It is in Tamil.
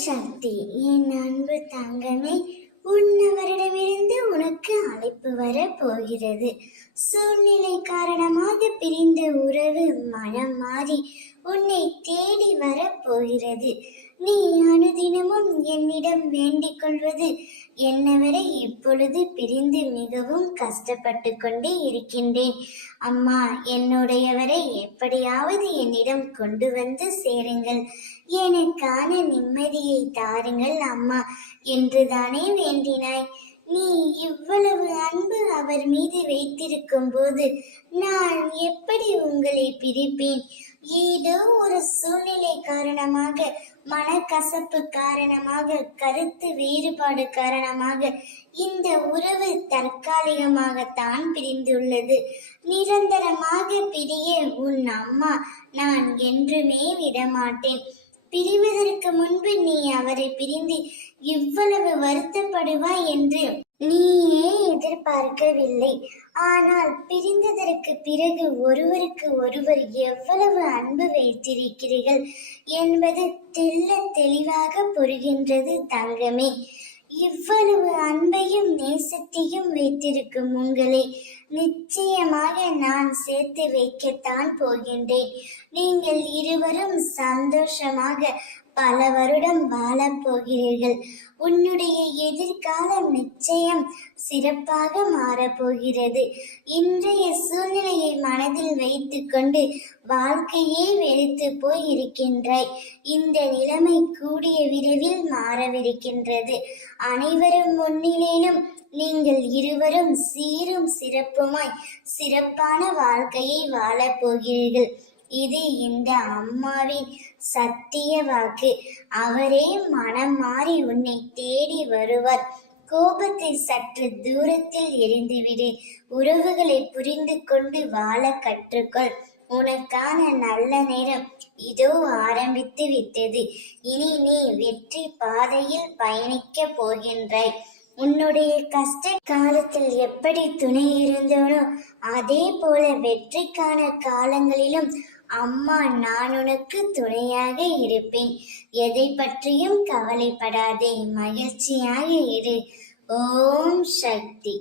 சக்தி. என் அன்பு தங்கமே, உன்னவரிடமிருந்து உனக்கு அழைப்பு வர போகிறது. சூழ்நிலை காரணமாக பிரிந்த உறவு மனம் மாறி உன்னை தேடி வர போகிறது. நீ அனுதினமும் என்னிடம் வேண்டிக் கொள்வது என்னவரை இப்பொழுது பிரிந்து மிகவும் கஷ்டப்பட்டு கொண்டே இருக்கின்றேன். அம்மா, என்னுடையவரை எப்படியாவது என்னிடம் கொண்டு வந்து சேருங்கள், எனக்கான நிம்மதியை தாருங்கள் அம்மா என்றுதானே வேண்டினாய். நீ இவ்வளவு அன்பு அவர் மீது வைத்திருக்கும் போது நான் எப்படி உங்களை பிரிப்பேன்? ஏதோ ஒரு சூழ்நிலை காரணமாக, மனக்கசப்பு காரணமாக, கருத்து வேறுபாடு காரணமாக இந்த உறவு தற்காலிகமாகத்தான் பிரிந்துள்ளது. நிரந்தரமாக பிரிய உன் அம்மா நான் என்றுமே விடமாட்டேன். பிரிவதற்கு முன்பு நீ அவரை பிரிந்து இவ்வளவு வருத்தப்படுவாய் என்று நீயே எதிர்பார்க்கவில்லை. ஆனால் பிரிந்ததற்கு பிறகு ஒருவருக்கு ஒருவர் எவ்வளவு அன்பு வைத்திருக்கிறீர்கள் என்பது தெள்ள தெளிவாக புரிகின்றது தங்கமே. இவ்வளவு அன்பையும் நேசத்தையும் வைத்திருக்கும் உங்களை நிச்சயமாக நான் சேர்த்து வைக்கத்தான் போகின்றேன். நீங்கள் இருவரும் சந்தோஷமாக பல வருடம் வாழப் போகிறீர்கள். உன்னுடைய எதிர்காலம் நிச்சயம் சிறப்பாக மாறப்போகிறது. இன்றைய சூழ்நிலையை மனதில் வைத்துக்கொண்டு வாழ்க்கையே வெறுத்து போய் இருக்கின்றாய். இந்த நிலைமை கூடிய விரைவில் மாறவிருக்கின்றது. அனைவரும் முன்னிலையிலும் நீங்கள் இருவரும் சீரும் சிறப்புமாய் சிறப்பான வாழ்க்கையை வாழப் போகிறீர்கள். இது இந்த அம்மாவின் சத்திய வாக்கு. அவரே மனம் மாறி உன்னை தேடி வருவார். கோபத்தை சற்று தூரத்தில் எரிந்துவிடு. உறவுகளை புரிந்து கொண்டு வாழ கற்றுக்கொள். உனக்கான நல்ல நேரம் இதோ ஆரம்பித்து விட்டது. இனி நீ வெற்றி பாதையில் பயணிக்க போகின்றாய். உன்னுடைய கஷ்ட காலத்தில் எப்படி துணை இருந்தோனோ அதே போல வெற்றிக்கான காலங்களிலும் அம்மா நான் உனக்கு துணையாக இருப்பேன். எதை பற்றியும் கவலைப்படாதே, மகிழ்ச்சியாக இரு. ஓம் சக்தி.